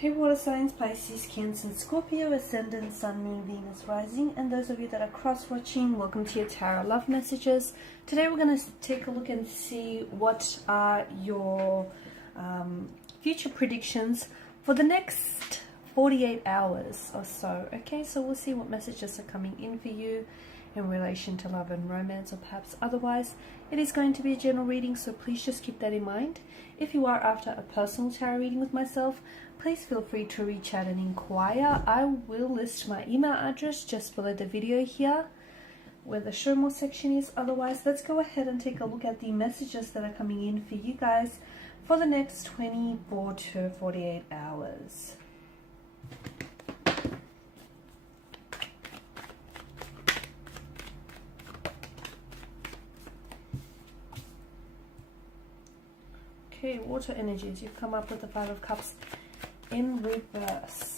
Hey water signs, Pisces, Cancer, Scorpio, Ascendant, Sun, Moon, Venus, Rising, and those of you that are cross-watching, welcome to your Tarot Love Messages. Today we're going to take a look and see what are your future predictions for the next 48 hours or so. Okay, so we'll see what messages are coming in for you in relation to love and romance, or perhaps otherwise. It is going to be a general reading, so please just keep that in mind. If you are after a personal tarot reading with myself, please feel free to reach out and inquire. I will list my email address just below the video here where the show more section is. Otherwise, let's go ahead and take a look at the messages that are coming in for you guys for the next 24 to 48 hours. Okay, water energies. You've come up with the Five of Cups in reverse.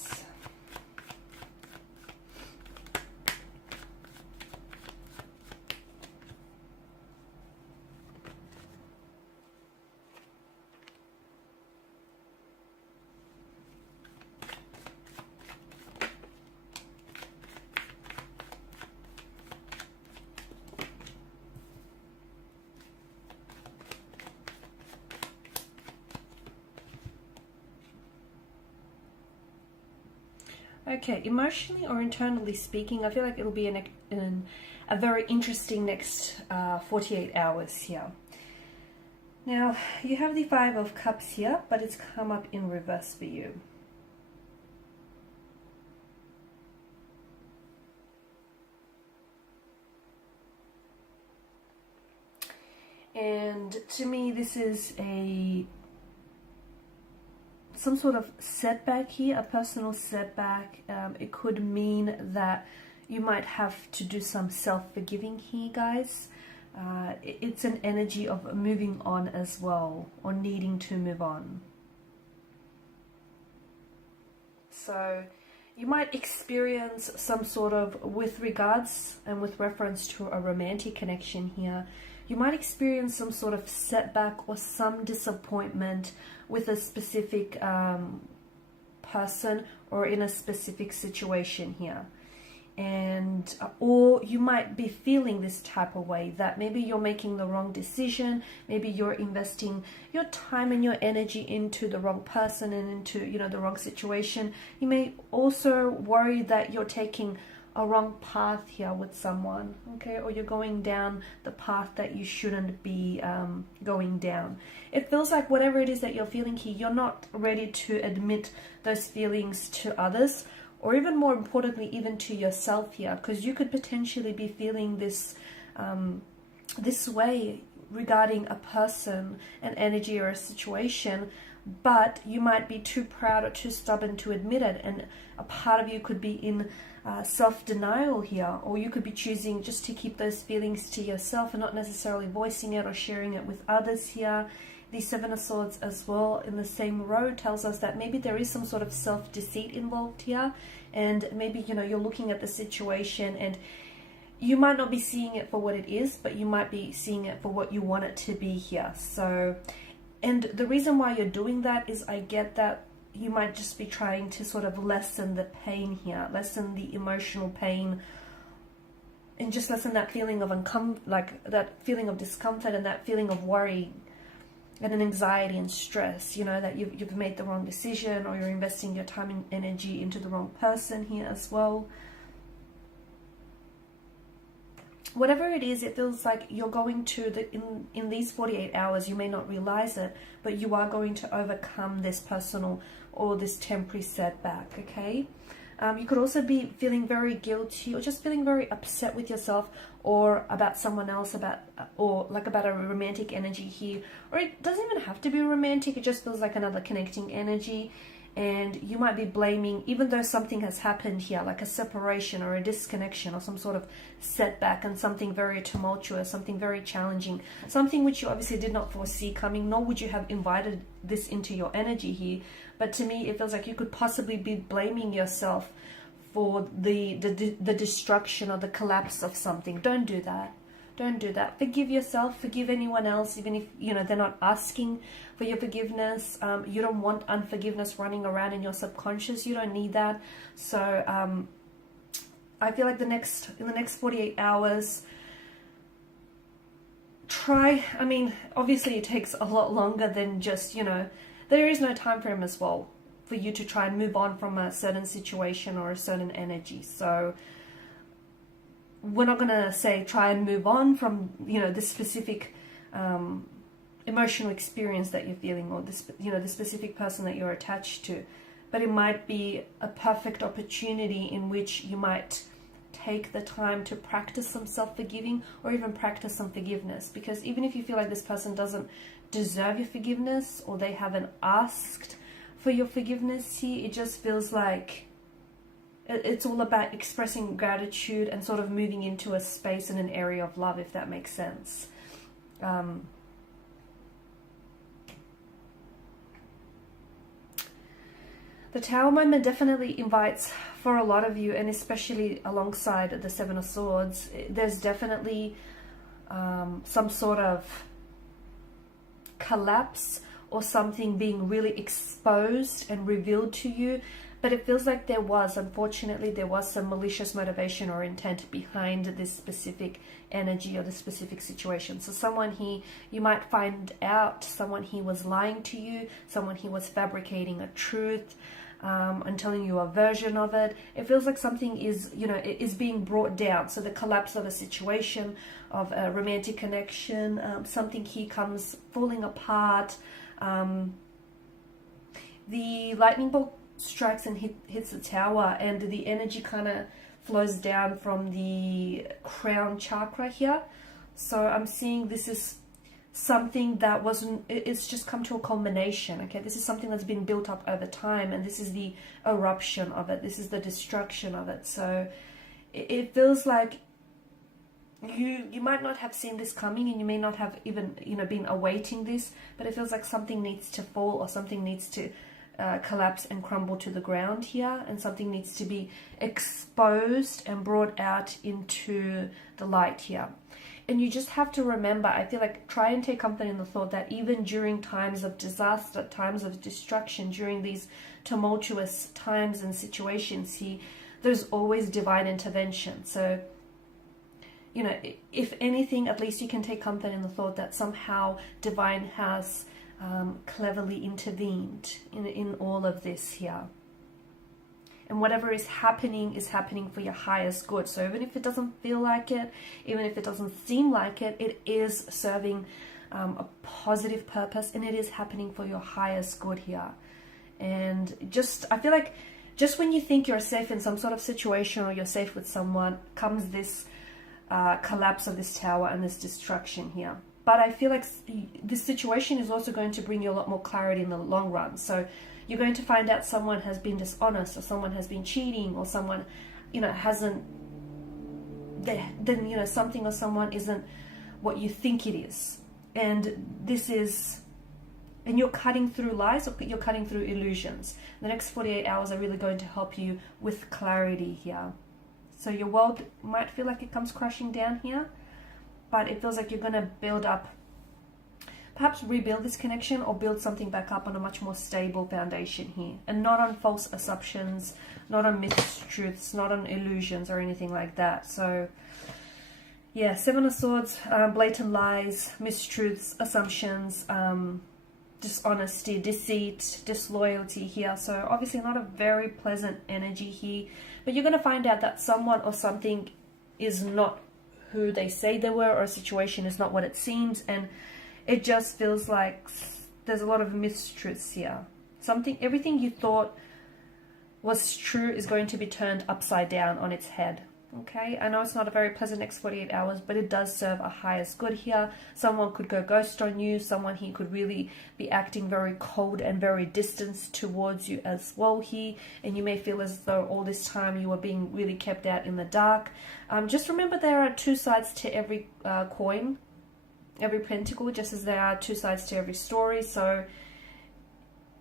Okay, emotionally or internally speaking, I feel like it'll be a very interesting next 48 hours here. Now, you have the Five of Cups here, but it's come up in reverse for you. And to me, this is some sort of setback here, a personal setback. It could mean that you might have to do some self-forgiving here, guys. It's an energy of moving on as well, or needing to move on. So you might experience some sort of, with regards and with reference to a romantic connection here, you might experience some sort of setback or some disappointment with a specific person or in a specific situation here. And or you might be feeling this type of way, that maybe you're making the wrong decision, maybe you're investing your time and your energy into the wrong person and into, you know, the wrong situation. You may also worry that you're taking a wrong path here with someone, okay, or you're going down the path that you shouldn't be going down. It feels like whatever it is that you're feeling here, you're not ready to admit those feelings to others, or even more importantly, even to yourself here, because you could potentially be feeling this this way regarding a person, an energy, or a situation, but you might be too proud or too stubborn to admit it, and a part of you could be in self-denial here, or you could be choosing just to keep those feelings to yourself and not necessarily voicing it or sharing it with others here. The Seven of Swords as well in the same row tells us that maybe there is some sort of self-deceit involved here, and maybe, you know, you're looking at the situation and you might not be seeing it for what it is, but you might be seeing it for what you want it to be here. So, and the reason why you're doing that is, I get that you might just be trying to sort of lessen the pain here, lessen the emotional pain, and just lessen that feeling of that feeling of discomfort and that feeling of worry and an anxiety and stress, you know, that you've made the wrong decision, or you're investing your time and energy into the wrong person here as well. Whatever it is, it feels like you're going to, in these 48 hours, you may not realize it, but you are going to overcome this personal or this temporary setback, okay? You could also be feeling very guilty, or just feeling very upset with yourself or about someone else, or like about a romantic energy here. Or it doesn't even have to be romantic, it just feels like another connecting energy. And you might be blaming, even though something has happened here, like a separation or a disconnection or some sort of setback, and something very tumultuous, something very challenging, something which you obviously did not foresee coming, nor would you have invited this into your energy here. But to me, it feels like you could possibly be blaming yourself for the destruction or the collapse of something. Don't do that. Don't do that. Forgive yourself, forgive anyone else, even if, you know, they're not asking for your forgiveness. You don't want unforgiveness running around in your subconscious. You don't need that. So I feel like in the next 48 hours, try, I mean, obviously it takes a lot longer than just, you know, there is no time frame as well for you to try and move on from a certain situation or a certain energy. So we're not going to say try and move on from, you know, this specific emotional experience that you're feeling, or this, you know, the specific person that you're attached to. But it might be a perfect opportunity in which you might take the time to practice some self-forgiving, or even practice some forgiveness. Because even if you feel like this person doesn't deserve your forgiveness, or they haven't asked for your forgiveness here, it just feels like it's all about expressing gratitude and sort of moving into a space and an area of love, if that makes sense. The Tower moment definitely invites, for a lot of you, and especially alongside the Seven of Swords, there's definitely some sort of collapse or something being really exposed and revealed to you. But it feels like unfortunately, there was some malicious motivation or intent behind this specific energy or this specific situation. So someone here, you might find out someone here was lying to you, someone here was fabricating a truth, and telling you a version of it. It feels like something is, you know, is being brought down. So the collapse of a situation, of a romantic connection, something here comes falling apart. The lightning bolt strikes and hits the Tower, and the energy kind of flows down from the crown chakra here. So I'm seeing this is something that wasn't, it's just come to a culmination. Okay, this is something that's been built up over time, and this is the eruption of it, this is the destruction of it. So it feels like you might not have seen this coming, and you may not have even, you know, been awaiting this, but it feels like something needs to fall, or something needs to collapse and crumble to the ground here, and something needs to be exposed and brought out into the light here. And you just have to remember, I feel like, try and take comfort in the thought that even during times of disaster, times of destruction, during these tumultuous times and situations here, there's always divine intervention. So, you know, if anything, at least you can take comfort in the thought that somehow divine has cleverly intervened in all of this here. And whatever is happening for your highest good. So even if it doesn't feel like it, even if it doesn't seem like it, it is serving a positive purpose, and it is happening for your highest good here. And just, I feel like, just when you think you're safe in some sort of situation, or you're safe with someone, comes this collapse of this Tower and this destruction here. But I feel like this situation is also going to bring you a lot more clarity in the long run. So you're going to find out someone has been dishonest, or someone has been cheating, or someone, you know, hasn't, then, you know, something or someone isn't what you think it is. And this is, and you're cutting through lies, or you're cutting through illusions. The next 48 hours are really going to help you with clarity here. So your world might feel like it comes crashing down here, but it feels like you're going to build up, perhaps rebuild this connection, or build something back up on a much more stable foundation here. And not on false assumptions, not on mistruths, not on illusions or anything like that. So yeah, Seven of Swords, blatant lies, mistruths, assumptions, dishonesty, deceit, disloyalty here. So obviously not a very pleasant energy here. But you're going to find out that someone or something is not who they say they were, or a situation is not what it seems, and it just feels like there's a lot of mistruths here. Everything you thought was true is going to be turned upside down on its head. Okay, I know it's not a very pleasant next 48 hours, but it does serve a highest good here. Someone could go ghost on you. Someone here could really be acting very cold and very distant towards you as well here. And you may feel as though all this time you were being really kept out in the dark. Just remember, there are two sides to every coin, every pentacle, just as there are two sides to every story. So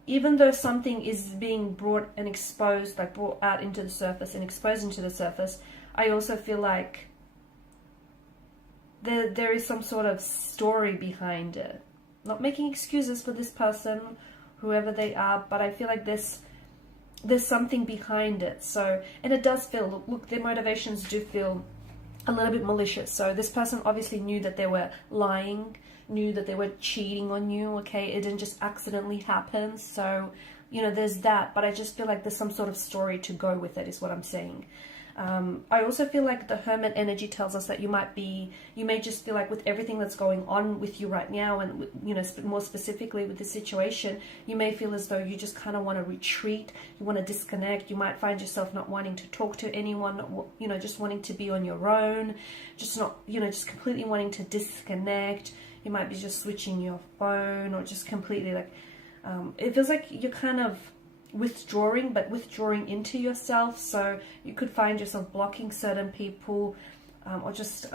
even though something is being brought and exposed, like brought out into the surface and exposed into the surface, I also feel like there is some sort of story behind it. Not making excuses for this person, whoever they are, but I feel like there's something behind it. So, and it does feel, look, their motivations do feel a little bit malicious. So this person obviously knew that they were lying, knew that they were cheating on you, okay? It didn't just accidentally happen. So, you know, there's that, but I just feel like there's some sort of story to go with it, is what I'm saying. I also feel like the Hermit energy tells us that you may just feel like with everything that's going on with you right now, and, you know, more specifically with the situation, you may feel as though you just kind of want to retreat, you want to disconnect, you might find yourself not wanting to talk to anyone, you know, just wanting to be on your own, just not, you know, just completely wanting to disconnect. You might be just switching your phone, or just completely like, it feels like you're kind of withdrawing, but withdrawing into yourself. So you could find yourself blocking certain people, or just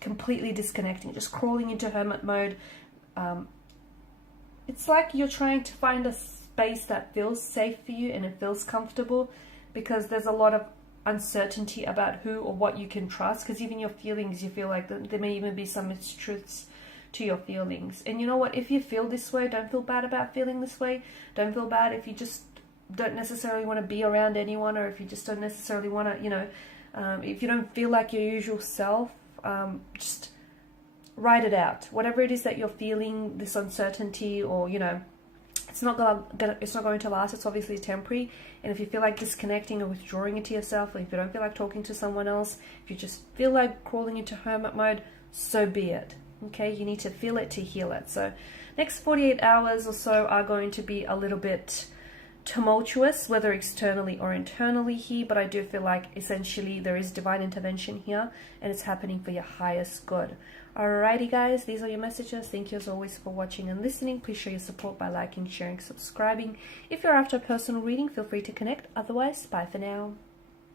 completely disconnecting, just crawling into hermit mode. It's like you're trying to find a space that feels safe for you and it feels comfortable, because there's a lot of uncertainty about who or what you can trust, because even your feelings, you feel like there may even be some mistruths to your feelings. And you know what, if you feel this way, don't feel bad about feeling this way. Don't feel bad if you just don't necessarily want to be around anyone, or if you just don't necessarily want to, you know, if you don't feel like your usual self, just write it out. Whatever it is that you're feeling, this uncertainty, or, you know, it's not going to last. It's obviously temporary. And if you feel like disconnecting or withdrawing into yourself, or if you don't feel like talking to someone else, if you just feel like crawling into hermit mode, so be it. Okay, you need to feel it to heal it. So next 48 hours or so are going to be a little bit tumultuous, whether externally or internally here, but I do feel like essentially there is divine intervention here, and it's happening for your highest good. Alrighty guys, these are your messages. Thank you as always for watching and listening. Please show your support by liking, sharing, subscribing. If you're after a personal reading, feel free to connect. Otherwise, bye for now.